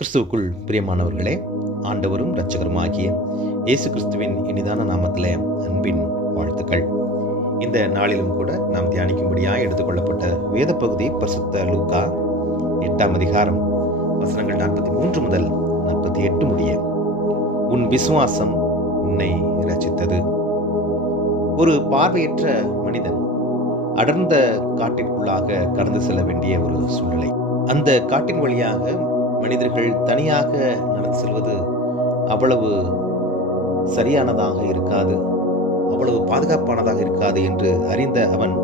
கிறிஸ்துவுக்குள் பிரியமானவர்களே, ஆண்டவரும் இரட்சகருமாகிய இயேசு கிறிஸ்துவின் இனிதான நாமத்திலே அன்பின் வாழ்த்துக்கள். இந்த நாளிலும் கூட நாம் தியானிக்கும்படியாக எடுத்துக்கொள்ளப்பட்ட வேத பகுதி பரிசுத்த லூக்கா 8ஆம் அதிகாரம் வசனங்கள் 43 முதல் 48 முடிய. உன் விசுவாசம் உன்னை இரட்சித்தது. ஒரு பார்வையற்ற மனிதன் அடர்ந்த காட்டிற்குள்ளாக கடந்து செல்ல வேண்டிய ஒரு சூழ்நிலை. அந்த காட்டின் வழியாக மனிதர்கள் தனியாக நடந்து செல்வது அவ்வளவு சரியானதாக இருக்காது, அவ்வளவு பாதுகாப்பானதாக இருக்காது என்று அறிந்த அவன்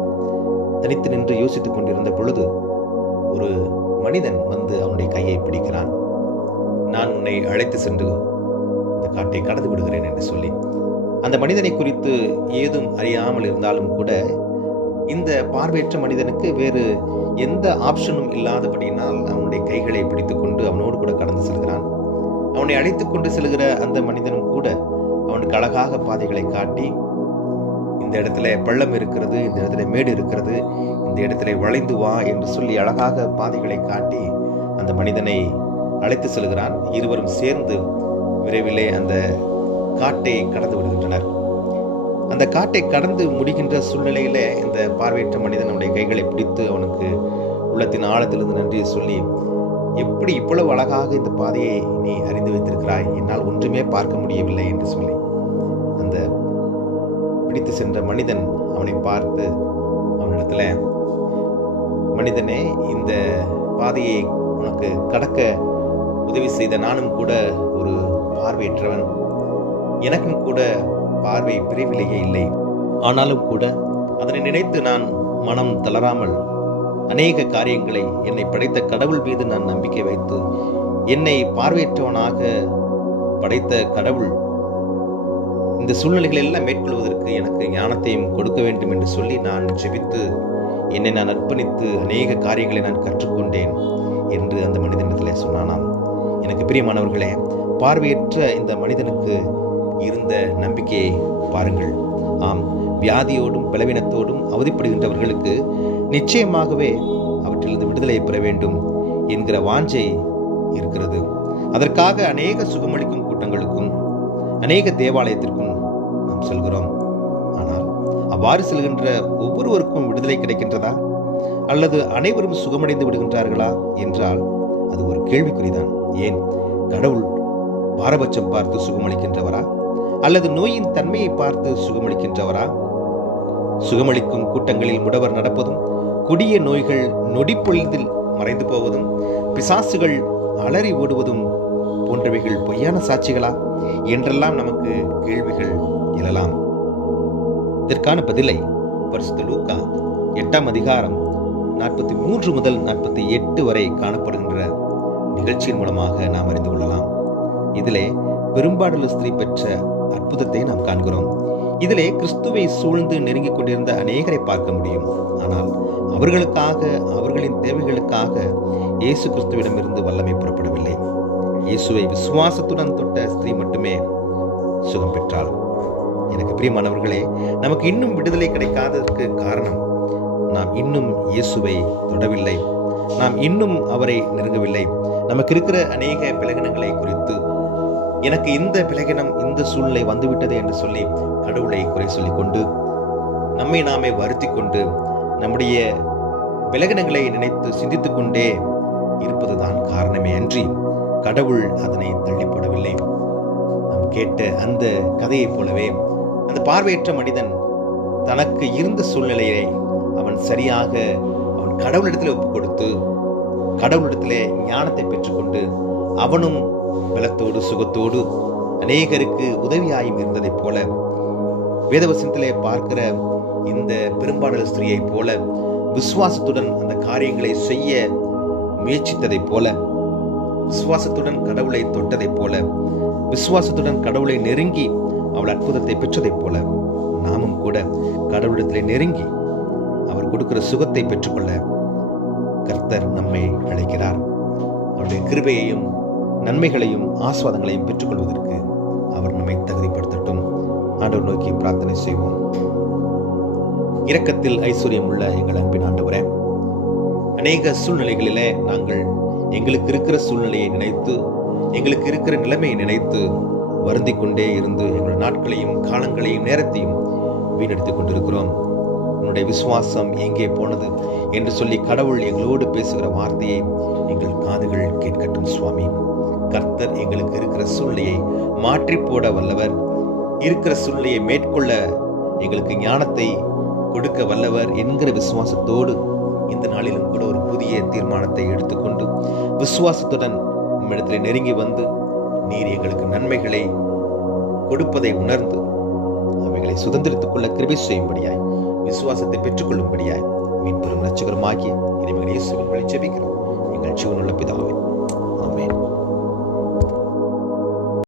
தனித்து நின்று யோசித்துக் கொண்டிருந்த பொழுது ஒரு மனிதன் வந்து அவனுடைய கையை பிடிக்கிறான். நான் உன்னை அழைத்து சென்று இந்த காட்டை கடந்து விடுகிறேன் என்று சொல்லி, அந்த மனிதனை குறித்து ஏதும் அறியாமல் இருந்தாலும் கூட இந்த பார்வையற்ற மனிதனுக்கு வேறு எந்த ஆப்ஷனும் இல்லாதபடியினால் அவனுடைய கைகளை பிடித்துக்கொண்டு அவனோடு கூட கடந்து செல்கிறான். அவனை அழைத்து கொண்டு செல்கிற அந்த மனிதனும் கூட அவனுக்கு அழகாக பாதைகளை காட்டி, இந்த இடத்துல பள்ளம் இருக்கிறது, இந்த இடத்துல மேடு இருக்கிறது, இந்த இடத்துல வளைந்து வா என்று சொல்லி அழகாக பாதைகளை காட்டி அந்த மனிதனை அழைத்து செல்கிறான். இருவரும் சேர்ந்து விரைவிலே அந்த காட்டை கடந்து விடுகின்றனர். அந்த காட்டை கடந்து முடிகின்ற சூழ்நிலையில இந்த பார்வையற்ற மனிதன் அவனுடைய கைகளை பிடித்து அவனுக்கு உள்ளத்தின் ஆழத்திலிருந்து நன்றியை சொல்லி, எப்படி இவ்வளவு அழகாக இந்த பாதையை நீ அறிந்து வைத்திருக்கிறாய், என்னால் ஒன்றுமே பார்க்க முடியவில்லை என்று சொல்லி அந்த பிடித்து சென்ற மனிதன் அவனை பார்த்து அவனிடத்துல, மனிதனே, இந்த பாதையை உனக்கு கடக்க உதவி செய்த நானும் கூட ஒரு பார்வையற்றவன், எனக்கும் கூட பார்வை பிரிவிலேயே இல்லை. ஆனாலும் கூட அதனை நினைத்து நான் மனம் தளராமல் அநேக காரியங்களை என்னை படைத்த கடவுள் மீது நான் நம்பிக்கை வைத்து, என்னை பார்வையற்றவனாக படைத்த கடவுள் இந்த சூழ்நிலைகளை எல்லாம் மேற்கொள்வதற்கு எனக்கு ஞானத்தையும் கொடுக்க வேண்டும் என்று சொல்லி நான் ஜெபித்து என்னை நான் அர்ப்பணித்து அநேக காரியங்களை நான் கற்றுக்கொண்டேன் என்று அந்த மனிதனிடத்தில் சொன்னானாம். எனக்கு பிரியமானவர்களே, பார்வையற்ற இந்த மனிதனுக்கு இருந்த நம்பிக்கையை பாருங்கள். ஆம், வியாதியோடும் பலவீனத்தோடும் அவதிப்படுகின்றவர்களுக்கு நிச்சயமாகவே அவற்றிலிருந்து விடுதலை பெற வேண்டும் என்கிற வாஞ்சை இருக்கிறது. அதற்காக அநேக சுகமளிக்கும் கூட்டங்களுக்கும் அநேக தேவாலயத்திற்கும் நாம் செல்கிறோம். ஆனால் அவ்வாறு செல்கின்ற ஒவ்வொருவருக்கும் விடுதலை கிடைக்கின்றதா, அல்லது அனைவரும் சுகமடைந்து விடுகின்றார்களா என்றால் அது ஒரு கேள்விக்குறிதான். ஏன் கடவுள் பாரபட்சம் பார்த்து சுகமளிக்கின்றவரா, அல்லது நோயின் தன்மையை பார்த்து சுகமளிக்கின்றவரா? சுகமளிக்கும் கூட்டங்களில் முடவர் நடப்பதும், கொடிய நோய்கள் நொடிப்பொழுதில் மறைந்து போவதும், பிசாசுகள் அலறி ஓடுவதும் போன்றவைகள் பொய்யான சாட்சிகளா என்றெல்லாம் நமக்கு கேள்விகள் எழலாம். இதற்கான பதிலை பரிசுத்த லூக்கா 8ஆம் அதிகாரம் 43 முதல் 48 வரை காணப்படுகின்ற நிகழ்ச்சியின் மூலமாக நாம் அறிந்து கொள்ளலாம். இதிலே பெரும்பாடுள்ள ஸ்திரீ பெற்ற அற்புதத்தை நாம் காண்கிறோம். இதிலே கிறிஸ்துவை சூழ்ந்து நெருங்கிக் கொண்டிருந்த அநேகரை பார்க்க முடியும். ஆனால் அவர்களுக்காக, அவர்களின் தேவைகளுக்காக இயேசு கிறிஸ்துவிடமிருந்து வல்லமை புறப்படவில்லை. இயேசுவை விசுவாசத்துடன் தொட்ட ஸ்திரீ மட்டுமே சுகம் பெற்றாள். எனக்கு பிரியமானவர்களே, நமக்கு இன்னும் விடுதலை கிடைக்காததற்கு காரணம் நாம் இன்னும் இயேசுவை தொடவில்லை, நாம் இன்னும் அவரை நெருங்கவில்லை. நமக்கு இருக்கிற அநேக பலகீனங்களை குறித்து, எனக்கு இந்த பலகீனம், இந்த சூழ்நிலை வந்துவிட்டது என்று சொல்லி கடவுளை குறை சொல்லிக் கொண்டு, நம்மை நாமே வருத்தி கொண்டு, நம்முடைய பலகீனங்களை நினைத்து சிந்தித்துக் கொண்டே இருப்பதுதான் காரணமே அன்றி கடவுள் அதனை தள்ளிப்படவில்லை. நாம் கேட்ட அந்த கதையைப் போலவே அந்த பார்வையற்ற மனிதன் தனக்கு இருந்த சூழ்நிலையை அவன் சரியாக அவன் கடவுளிடத்தில் ஒப்புக் கொடுத்து, கடவுளிடத்திலே ஞானத்தை பெற்றுக்கொண்டு, அவனும் பலத்தோடு சுகத்தோடு அநேகருக்கு உதவியாயும் இருந்ததைப் போல, வேதவசனத்திலே பார்க்கிற இந்த பெரும்பாடல் ஸ்திரீயை போல விசுவாசத்துடன் அந்த காரியங்களை செய்ய முயற்சித்ததைப் போல, விசுவாசத்துடன் கடவுளை தொட்டதைப் போல, விசுவாசத்துடன் கடவுளை நெருங்கி அவள் அற்புதத்தை பெற்றதைப் போல, நாமும் கூட கடவுளிடத்திலே நெருங்கி அவர் கொடுக்கிற சுகத்தை பெற்றுக்கொள்ள கர்த்தர் நம்மை அழைக்கிறார். அவருடைய கிருபையையும் நன்மைகளையும் ஆசீர்வாதங்களையும் பெற்றுக்கொள்வதற்கு அவர் நம்மை தகுதிப்படுத்தட்டும். ஆண்டவர் நோக்கி பிரார்த்தனை செய்வோம். இரக்கத்தில் ஐஸ்வர்யம் உள்ள எங்கள் அன்பின் ஆண்டவரே, அநேக சூழ்நிலைகளிலே நாங்கள் எங்களுக்கு இருக்கிற சூழ்நிலையை நினைத்து, எங்களுக்கு இருக்கிற நிலைமையை நினைத்து வருந்திக் கொண்டே இருந்து எங்களுடைய நாட்களையும் காலங்களையும் நேரத்தையும் வீணடித்துக் கொண்டிருக்கிறோம். உன்னுடைய விசுவாசம் எங்கே போனது என்று சொல்லி கடவுள் எங்களோடு பேசுகிற வார்த்தையை எங்கள் காதுகள் கேட்கட்டும் சுவாமி. கர்த்தர் எங்களுக்கு இருக்கிற சூழ்நிலையை மாற்றி போட வல்லவர், இருக்கிற சூழ்நிலையை மேற்கொள்ள எங்களுக்கு ஞானத்தை கொடுக்க வல்லவர் என்கிற விசுவாசத்தோடு இந்த நாளிலும் கூட ஒரு புதிய தீர்மானத்தை எடுத்துக்கொண்டு விசுவாசத்துடன் உம்மிடத்தில் நெருங்கி வந்து நீர் எங்களுக்கு நன்மைகளை கொடுப்பதை உணர்ந்து அவைகளை சுதந்திரித்துக் கொள்ள கிருபை செய்யும்படியாய், விசுவாசத்தை பெற்றுக்கொள்ளும்படியாய் மீட்பெரும் இரட்சகருமாகிய இறைமகன் இயேசுவின் வழி ஜெபிக்கிறோம் எங்கள் ஜீவனுள்ள பிதாவே. ஆமென்.